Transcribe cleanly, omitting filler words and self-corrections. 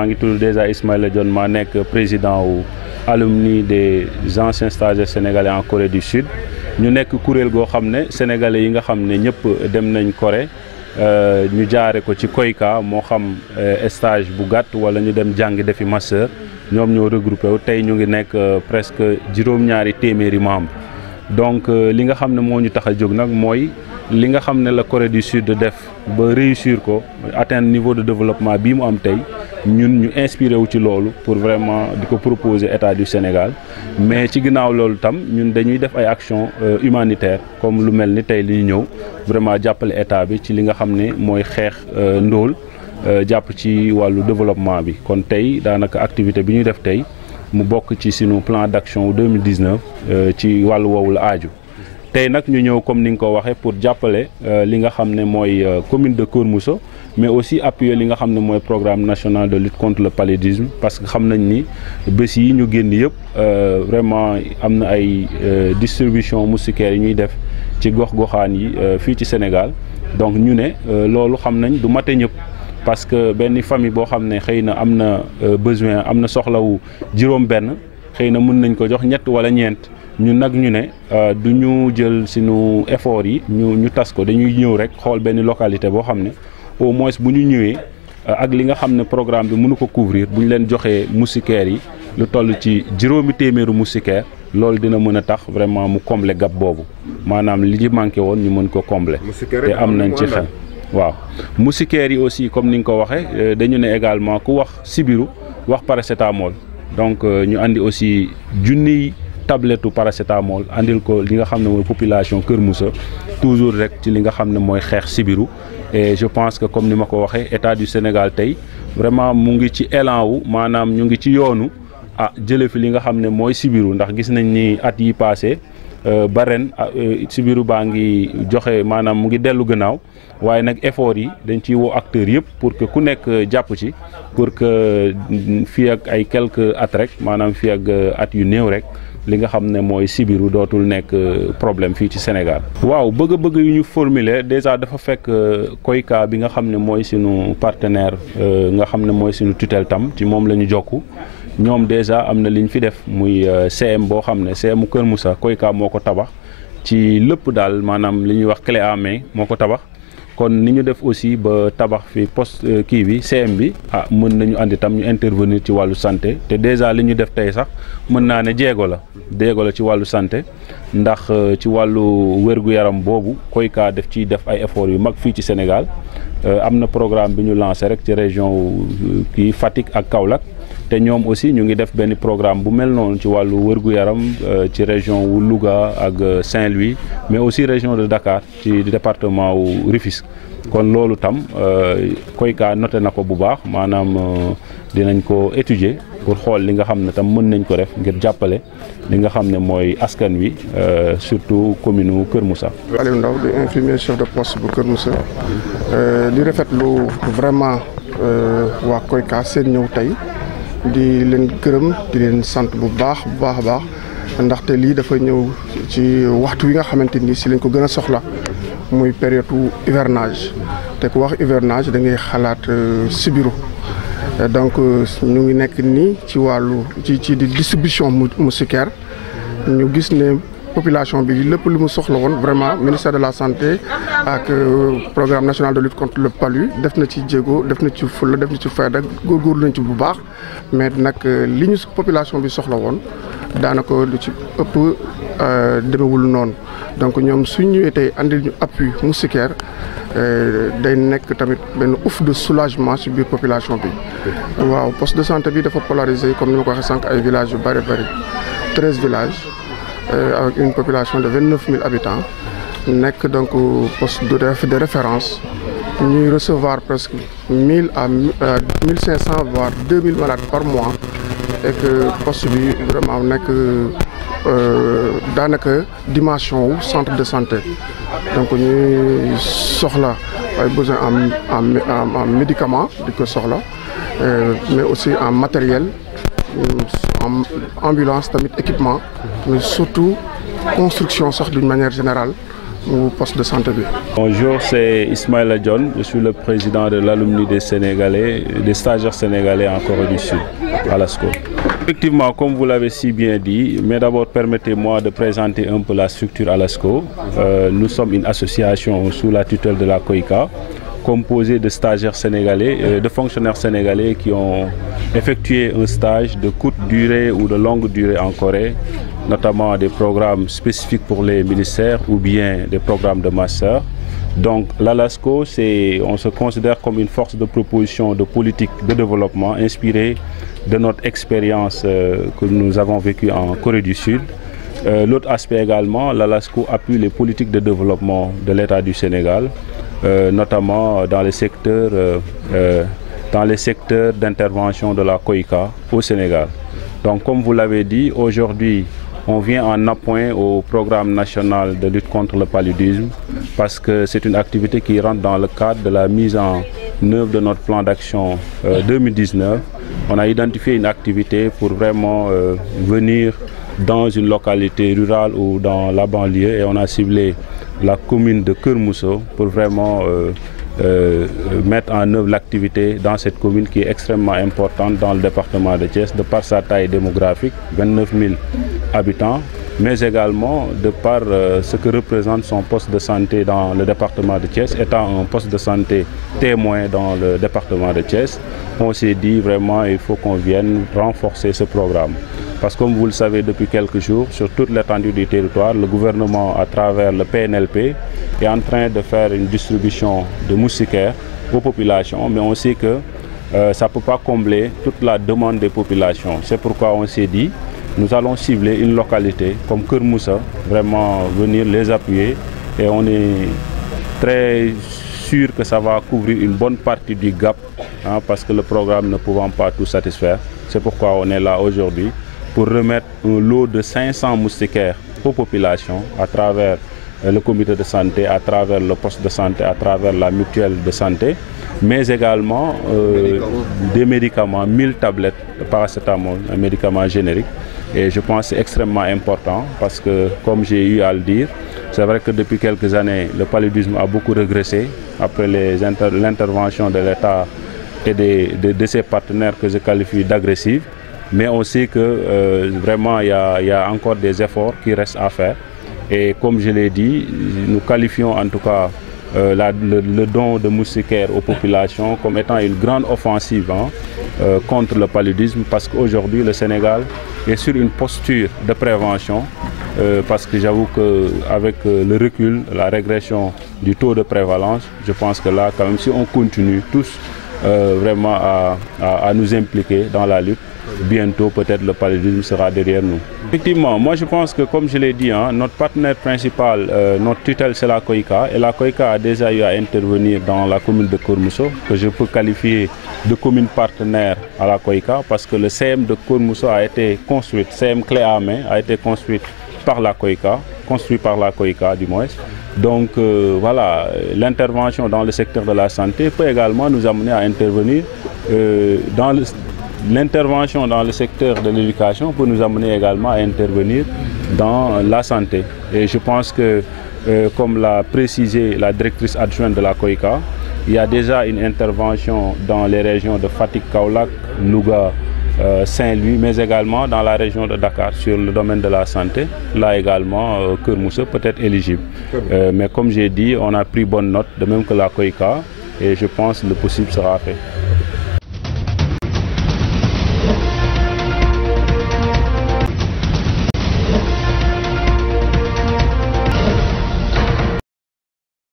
maa ngi tudd déjà Ismaïla Dione maa nekk président wu alumni des anciens stagiaires sénégalais en Corée du Sud ñu nekk kuréel goo xam ne sénégalais yi nga xam ne ñëpp dem nañ Corée ñu jaare ko ci KOICA moo xam stage bu gàtt wala ñu dem jàngi defi master ñoom ñoo regroupé wu tey ñu ngi nekk presque juróom-ñaari téeméeri membres donc li nga xam ne moo ñu tax a jóg nag mooy li nga xam ne la Corée du Sud def ba réussir ko atteindre niveau de développement bii mu am tey ñun ñu inspiré wu ci loolu pour vraiment di ko proposer état du Sénégal mais ci ginnaaw loolu tam ñun dañuy def ay actions humanitaires comme lu mel ni tey li ñu ñëw vraiment jàppale état bi ci li nga xam ne mooy xeex ndóol jàpp ci wàllu développement bi kon tey daanaka activité bi ñuy def tey mu bokk ci sunu plan d'action 2019 ci wàllu woowu la aaju tey nag ñu ñëw comme ni nga ko waxee pour jàppale li nga xam ne mooy commune de Kër Moussa mais aussi appuyer li nga xam ne mooy programme national de lutte contre le paludisme parce que xam nañ ni bés yi ñu génn yëpp vraiment am na ay distribution moustiquaire yi ñuy def ci gox-goxaan yi fii ci Sénégal donc ñu ne loolu xam nañ du mate ñëpp parce que benn famille boo xam ne xëy na am na besoin am na soxlawu juróom-benn xëy na mën nañ ko jox ñett wala ñeent. ñun nag ñu ne du ñu jël suñu effort yi ñu tas ko dañuy ñëw rek xool benn localité boo xam ne au moins bu ñu ñëwee ak li nga xam ne programme bi mënu ko couvrir bu ñu leen joxee moustiquaires yi lu toll ci juróomi téeméeru moustiquaire loolu dina mën a tax vraiment mu combler gap boobu maanaam li ci manqué woon ñu mën ko combler te am nañ ci xel waaw moustiquaires yi aussi comme ni nga ko waxee dañu ne également ku wax sibiru wax paracétamol donc ñu andi aussi junniy tablettu paracétamol andil ko li nga xam ne mooy population Kër Moussa toujours rek ci li nga xam ne mooy xeex sibiru et je pense que comme ni ma ko waxee état du Sénégal tey vraiment mu ngi ci élan wu maanaam ñu ngi ci yoonu jële fi li nga xam ne mooy sibiru ndax gis nañ ni at yi passé ba ren sibiru baa ngi joxe maanaam mu ngi dellu gannaaw waaye nag effort yi dañ ciy woo acteurs yëpp pour que ku nekk jàpp ci pour que fii ak ay quelques at rek maanaam fii ak at yu néew rek li nga xam ne mooy sibiru dootul nekk problème fii ci Sénégal. waaw bëgg-bëgg yu ñu formuler déjà dafa fekk KOICA bi nga xam ne mooy sunu partenaire nga xam ne mooy sunu tutelle tam ci moom la ñu jokku ñoom déjà am na li ñu fi def muy CM boo xam ne CM Kër Moussa KOICA moo ko tabax ci lépp daal maanaam li ñuy wax clé en main moo ko tabax. kon ni ñu def aussi ba tabax fi poste kii bi CM bi mën nañu andi tam ñu intervenir ci wàllu santé te déjà li ñu def tey sax mën naa ne jéego la ci wàllu santé ndax ci wàllu wér-gu-yaram boobu KOICA def ciy def ay efforts yu mag fii ci Sénégal am na programme bi ñu lancé rek ci région kii Fatick ak Kaolack te ñoom aussi ñu ngi def benn programme bu mel noonu ci wàllu wér-gu-yaram ci région wu Louga ak Saint-Louis mais aussi région de Dakar ci département wu Rufisque kon loolu tam KOICA noté na ko bu baax maanaam dinañ ko étudier pour xool li nga xam ne tam mën nañ ko def ngir jàppale li nga xam ne mooy askan wi surtout commune wu Kër Moussa. Aliou Ndao di infirmier chef de poste bu Kër Moussa di rafetlu vraiment waa KOICA seen ñëw tey. di leen gërëm di leen sant bu baax a baax ndaxte lii dafa ñëw ci waxtu wi nga xamante ni si lañ ko gën a soxla muy période hivernage te ku wax hivernage da ngay xalaat sibiru donc ñu ngi nekk nii ci wàllu ci distribution moustiquaire ñu gis ne population bi lépp lu mu soxla woon vraiment ministère de la santé ak programme national de lutte contre le palu def na ci jéego def na ci fulla def na ci fayda góorgóorlu nañ ci bu baax mais nag li ñu population bi soxla woon daanaka lu ci ëpp demewul noonu donc ñoom suñ ñëwee tey andil ñu appui moustiquaire day nekk tamit benn ouf de soulagement ci biir population bi. waaw poste de santé bi dafa polarisé comme ni ma ko waxee sànq ay villages yu bëri 13 villages. Avec une population de 29 000 habitants nekk donc poste de référence ñuy recevoir presque 1000 à 1500 voire 2000 malades par mois et que poste bi vraiment nekk daanaka dimension wu centre de santé donc ñuy soxla ay besoin en médicaments di ko soxla mais aussi en matériel en ambulance tamit équipement mais surtout construction sax d'une manière générale poste de santé bi. Bonjour, c'est Ismaïla John, je suis le président de l'alumni des stagiaires sénégalais en Corée du Sud, à l'ASCO. Effectivement, comme vous l'avez si bien dit, mais d'abord permettez-moi de présenter un peu la structure à l'ASCO. Nous sommes une association sous la tutelle de la COICA, composée de stagiaires sénégalais, de fonctionnaires sénégalais qui ont effectué un stage de courte durée ou de longue durée en Corée, notamment des programmes spécifiques pour les ministères ou bien des programmes de master. Donc l'ALASCO, on se considère comme une force de proposition de politique de développement inspirée de notre expérience que nous avons vécue en Corée du Sud. L'autre aspect également, l'ALASCO appuie les politiques de développement de l'État du Sénégal, notamment dans les secteurs d'intervention de la COICA au Sénégal. Donc comme vous l'avez dit, aujourd'hui, on vient en appoint au programme national de lutte contre le paludisme parce que c'est une activité qui rentre dans le cadre de la mise en œuvre de notre plan d'action 2019. On a identifié une activité pour vraiment venir dans une localité rurale ou dans la banlieue et on a ciblé la commune de Keur Mousso pour vraiment mettre en œuvre l'activité dans cette commune qui est extrêmement importante dans le département de Thiès de par sa taille démographique, 29 000 habitants, mais également de par ce que représente son poste de santé dans le département de Thiès, étant un poste de santé témoin dans le département de Thiès. On s'est dit vraiment il faut qu'on vienne renforcer ce programme. Parce que comme vous le savez depuis quelques jours, sur toute l'étendue du territoire, le gouvernement, à travers le PNLP, est en train de faire une distribution de moustiquaires aux populations, mais on sait que ça ne peut pas combler toute la demande des populations. C'est pourquoi on s'est dit, nous allons cibler une localité comme Keur Moussa, vraiment venir les appuyer et on est très sûr que ça va couvrir une bonne partie du gap, parce que le programme ne pouvant pas tout satisfaire. C'est pourquoi on est là aujourd'hui pour remettre un lot de 500 moustiquaires aux populations à travers le comité de santé, à travers le poste de santé, à travers la mutuelle de santé, mais également des médicaments, 1000 tablettes de paracétamol, un médicament générique. Et je pense que c'est extrêmement important parce que, comme j'ai eu à le dire, c'est vrai que depuis quelques années, le paludisme a beaucoup régressé après l'intervention de l'État et de ses partenaires que je qualifie d'agressifs. Mais on sait que vraiment il y a encore des efforts qui restent à faire. Et comme je l'ai dit, nous qualifions en tout cas le don de moustiquaires aux populations comme étant une grande offensive contre le paludisme parce qu'aujourd'hui le Sénégal est sur une posture de prévention parce que j'avoue qu'avec le recul, la régression du taux de prévalence, je pense que là quand même si on continue tous vraiment à nous impliquer dans la lutte, bientôt peut-être le paludisme sera derrière nous. Effectivement, moi je pense que comme je l'ai dit, notre partenaire principal, notre tutelle c'est la COICA et la COICA a déjà eu à intervenir dans la commune de Keur Mousso que je peux qualifier de commune partenaire à la COICA parce que le CM de Keur Mousso a été construit, CM clé à main a été construit par la COICA, construit par la COICA du moins. Donc voilà, l'intervention dans le secteur de la santé peut également nous amener à intervenir l'intervention dans le secteur de l'éducation peut nous amener également à intervenir dans la santé. Et je pense que, comme l'a précisé la directrice adjointe de la COICA, il y a déjà une intervention dans les régions de Fatick, Kaolack, Louga, Saint-Louis, mais également dans la région de Dakar sur le domaine de la santé. Là également, Keur Moussa peut être éligible. Mais comme j'ai dit, on a pris bonne note, de même que la COICA, et je pense que le possible sera fait.